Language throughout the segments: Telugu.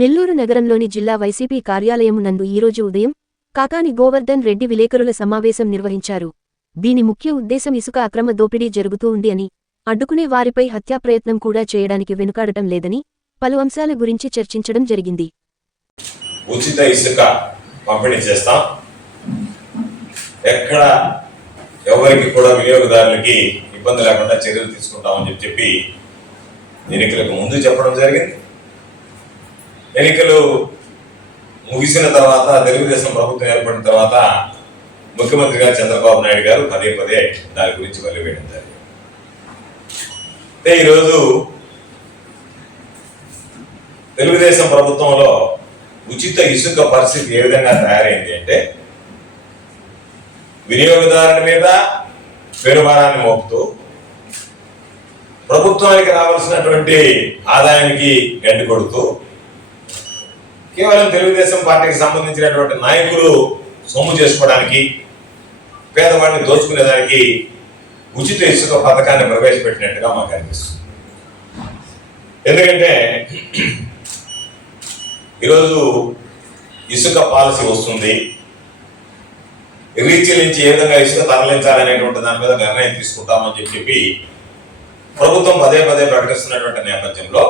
నెల్లూరు నగరంలోని జిల్లా వైసీపీ కార్యాలయం నందు ఈరోజు ఉదయం కాకాని గోవర్ధన్ రెడ్డి విలేకరుల సమావేశం నిర్వహించారు. దీని ముఖ్య ఉద్దేశం ఇసుక అక్రమ దోపిడీ జరుగుతూ ఉంది అని, అడ్డుకునే వారిపై హత్యాప్రయత్నం కూడా చేయడానికి వెనుకాడటం లేదని పలు అంశాల గురించి చర్చించడం జరిగింది. ఉచిత ఇసుక పంపిణీ చేస్తాం, ఎక్కడ ఎవరికి కూడా వినియోగదారులకి ఇబ్బంది లేకుండా చర్యలు తీసుకుంటామని చెప్పి ఎన్నికలకు ముందు చెప్పడం జరిగింది. ఎన్నికలు ముగిసిన తర్వాత, తెలుగుదేశం ప్రభుత్వం ఏర్పడిన తర్వాత ముఖ్యమంత్రి గారు చంద్రబాబు నాయుడు గారు పదే పదే దాని గురించి వెలివేయడం జరిగింది. ఈరోజు తెలుగుదేశం ప్రభుత్వంలో ఉచిత ఇసుక పరిస్థితి ఏ విధంగా తయారైంది అంటే, వినియోగదారుని మీద పెనుభారాన్ని మోపుతూ ప్రభుత్వానికి రావాల్సినటువంటి ఆదాయానికి గండి కొడుతూ కేవలం తెలుగుదేశం పార్టీకి సంబంధించినటువంటి నాయకులు సొమ్ము చేసుకోవడానికి, పేదవాడిని దోచుకునేదానికి ఉచిత ఇసుక పథకాన్ని ప్రవేశపెట్టినట్టుగా మాకు అనిపిస్తుంది. ఎందుకంటే ఈరోజు ఇసుక పాలసీ వస్తుంది, రీచ్ల నుంచి ఏ విధంగా ఇసుక తరలించాలనేటువంటి దాని మీద నిర్ణయం తీసుకుంటామని చెప్పి ప్రభుత్వం పదే పదే ప్రకటిస్తున్నటువంటి నేపథ్యంలో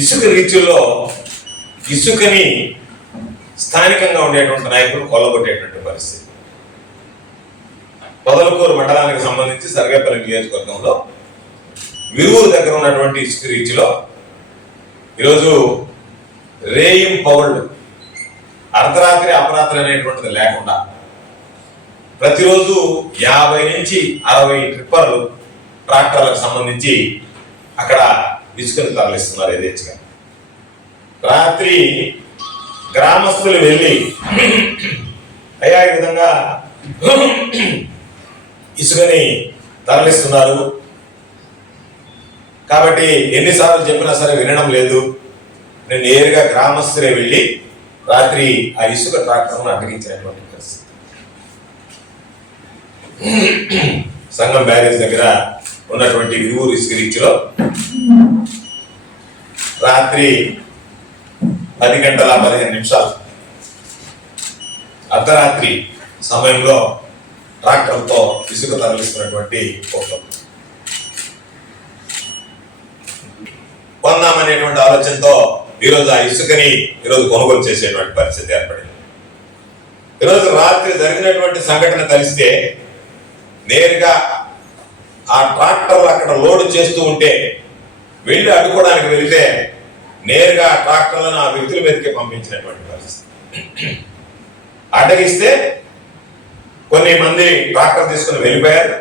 ఇసుక రీచ్ల్లో ఇసుకని స్థానికంగా ఉండేటువంటి నాయకులు కొల్లగొట్టేటువంటి పరిస్థితి. పొదలకూరు మండలానికి సంబంధించి సర్వేపల్లి నియోజకవర్గంలో విరువురు దగ్గర ఉన్నటువంటి ఇసుక రీచ్లో ఈరోజు రేయిం పౌళ్ళు, అర్ధరాత్రి అపరాత్రి అనేటువంటిది లేకుండా ప్రతిరోజు 50 నుంచి 60 ట్రిప్పర్లు ట్రాక్టర్లకు సంబంధించి అక్కడ ఇసుకను తరలిస్తున్నారు యథేచ్ఛగా. రాత్రి గ్రామస్తులు వెళ్ళి అయ్యా ఈ విధంగా ఇసుకని తరలిస్తున్నారు కాబట్టి ఎన్నిసార్లు చెప్పినా సరే వినడం లేదు, నేను నేరుగా గ్రామస్తులే వెళ్ళి రాత్రి ఆ ఇసుక ట్రాక్టర్ను అడ్డగించినటువంటి పరిస్థితి. సంగం బ్యారేజ్ దగ్గర ఉన్నటువంటి విరువురు ఇసుక రీచ్లో రాత్రి 10 గంటల 15 నిమిషాలు అర్ధరాత్రి సమయంలో ట్రాక్టర్తో ఇసుక తరలిస్తున్నటువంటి ఫోటో పొందామనేటువంటి ఆలోచనతో ఈరోజు ఆ ఇసుకని ఈరోజు కొనుగోలు చేసేటువంటి పరిస్థితి ఏర్పడింది. ఈరోజు రాత్రి జరిగినటువంటి సంఘటన తెలిస్తే నేరుగా ఆ ట్రాక్టర్ అక్కడ లోడ్ చేస్తూ ఉంటే వెళ్ళి అడ్డుకోవడానికి వెళితే నేరుగా ఆ ట్రాక్టర్లను ఆ వ్యక్తుల మీదకి పంపించినటువంటి పరిస్థితి. అడ్డగిస్తే కొన్ని మంది ట్రాక్టర్ తీసుకుని వెళ్ళిపోయారు,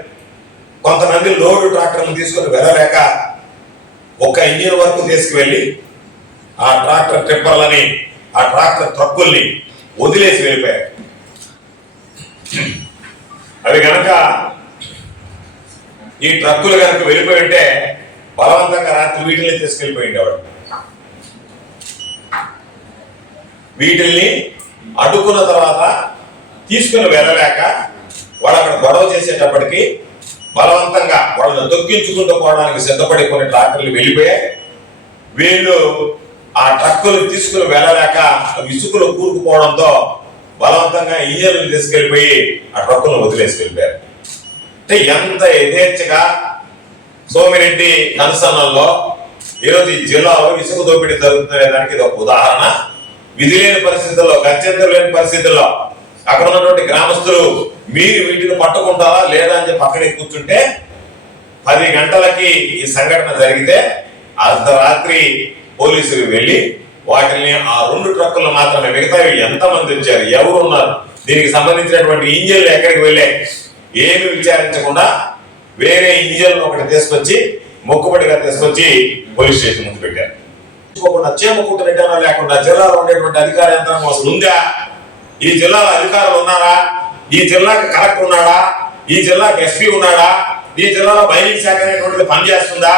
కొంతమంది లోడ్ ట్రాక్టర్లు తీసుకుని వెళ్ళలేక ఒక ఇంజిన్ వరకు తీసుకువెళ్ళి ఆ ట్రాక్టర్ ట్రిప్పర్లని, ఆ ట్రాక్టర్ ట్రక్కుల్ని వదిలేసి వెళ్ళిపోయారు. అవి కనుక ఈ ట్రక్కులు కనుక వెళ్ళిపోయి ఉంటే బలవంతంగా రాత్రి వీటిల్ని తీసుకెళ్ళిపోయిండేవాడు. వీటిల్ని అడ్డుకున్న తర్వాత తీసుకుని వెళ్ళలేక వాళ్ళు అక్కడ గొడవ చేసేటప్పటికి బలవంతంగా వాళ్ళని దొక్కించుకుంటూ పోవడానికి సిద్ధపడి కొన్ని ట్రాక్టర్లు వెళ్ళిపోయాయి. వీళ్ళు ఆ ట్రక్కులు తీసుకుని వెళ్ళలేక ఇసుకలు కూరుకుపోవడంతో బలవంతంగా ఇంజన్లు తీసుకెళ్ళిపోయి ఆ ట్రక్కులను వదిలేసి వెళ్ళిపోయారు. అంటే ఎంత యథేచ్ఛగా సోమిరెడ్డి కన్సర్నంలో ఈరోజు ఈ జిల్లాలో ఇసుక దోపిడీ జరుగుతున్న దానికి ఇది ఒక ఉదాహరణ. విధి లేని పరిస్థితుల్లో, గత్యంతరం లేని పరిస్థితుల్లో అక్కడ ఉన్నటువంటి గ్రామస్తులు మీరు వీటిని పట్టుకుంటారా లేదా అని చెప్పి అక్కడే కూర్చుంటే 10 గంటలకి ఈ సంఘటన జరిగితే అర్ధరాత్రి పోలీసులు వెళ్ళి వాటిని ఆ 2 ట్రక్కులు మాత్రమే, మిగతావి ఎంతమంది వచ్చారు, ఎవరు ఉన్నారు, దీనికి సంబంధించినటువంటి ఇంజిన్లు ఎక్కడికి వెళ్ళాయి ఏమి విచారించకుండా వేరే ఇంజిన్ ఒకటి తీసుకొచ్చి మొక్కుబడిగా తీసుకొచ్చి పోలీస్ స్టేషన్ ముందు పెట్టారు. చేమకుట్టిన లేకుండా జిల్లాలో ఉండేటువంటి అధికార యంత్రాంగం అసలు ఉందా? ఈ జిల్లాలో అధికారులు ఉన్నారా? ఈ జిల్లాకి కలెక్టర్ ఉన్నాడా? ఈ జిల్లాకి ఎస్పీ ఉన్నాడా? ఈ జిల్లాలో మైనింగ్ శాఖ అనేటువంటిది పనిచేస్తుందా?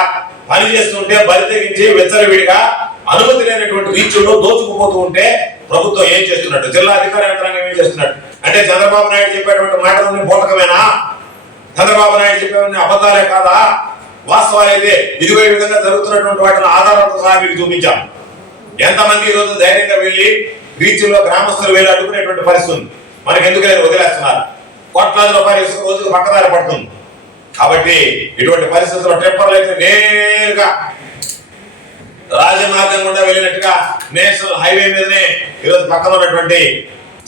పని చేస్తుంటే బలి తెగించి విచ్చలవిడిగా అనుమతి లేనటువంటి రీచ్ల్లో దోచుకుపోతూ ఉంటే ప్రభుత్వం ఏం చేస్తున్నట్టు, జిల్లా అధికార యంత్రాంగం ఏం చేస్తున్నట్టు? అంటే చంద్రబాబు నాయుడు చెప్పేటువంటి మాటలన్నీ బోటకమేనా? చంద్రబాబు నాయుడు చెప్పేవన్నీ అబద్ధాలే కాదా? వాస్తవాలు అయితే ఇదిగో ఈ విధంగా జరుగుతున్నటువంటి వాటిని ఆధారాలతో సహా మీకు చూపించాం. ఎంతమంది ఈ రోజు ధైర్యంగా వెళ్ళి బీచ్లో గ్రామస్తులు వెళ్ళి అడ్డుకునేటువంటి పరిస్థితి ఉంది. మనకి ఎందుకు లేదు వదిలేస్తున్నారు. కోట్లాది రూపాయలు ఇసుక రోజుకు పక్కదారి పడుతుంది. కాబట్టి ఇటువంటి పరిస్థితుల్లో టెంపర్లు అయితే నేరుగా రాజమార్గం గుండా వెళ్ళినట్టుగా నేషనల్ హైవే మీదనే ఈరోజు పక్కన ఉన్నటువంటి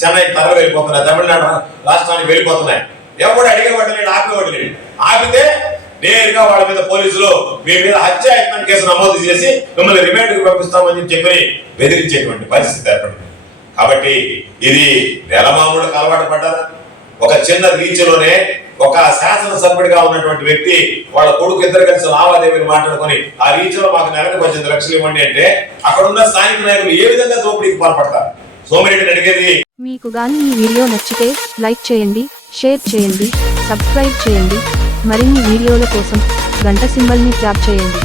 చెన్నై తరలి వెళ్ళిపోతున్నాయి, తమిళనాడు రాష్ట్రానికి వెళ్ళిపోతున్నాయి. ఎవడు అడిగేవాడు లేడు, ఆపేవాడు లేడు. ఆపితే నేరుగా వాళ్ళ మీద పోలీసులు మీ మీద హత్యాయత్నం కేసు నమోదు చేసి మిమ్మల్ని రిమాండ్కి పంపిస్తామని చెప్పి బెదిరించేటువంటి పరిస్థితి ఏర్పడింది. కాబట్టి ఇది నెలమామూలకు అలవాటు పడ్డారు. ఒక చిన్న రీచ్లోనే ఒక శాసనసభ్యుడిగా ఉన్నటువంటి వ్యక్తి వాళ్ళ కొడుకు ఇద్దరు కలిసి లావాదేవీలు మాట్లాడుకొని ఆ రీచ్లో మాకు నెలకు 18 లక్షలు ఇవ్వండి అంటే అక్కడ ఉన్న స్థానిక నాయకులు ఏ విధంగా దోపిడీకి పాల్పడతారు? సోమిరెడ్డిని అడిగేది. మీకు గాని ఈ వీడియో నచ్చితే లైక్ చేయండి, షేర్ చేయండి, సబ్స్క్రైబ్ చేయండి. మరిన్ని వీడియోల కోసం గంట సింబల్ని ట్యాప్ చేయండి.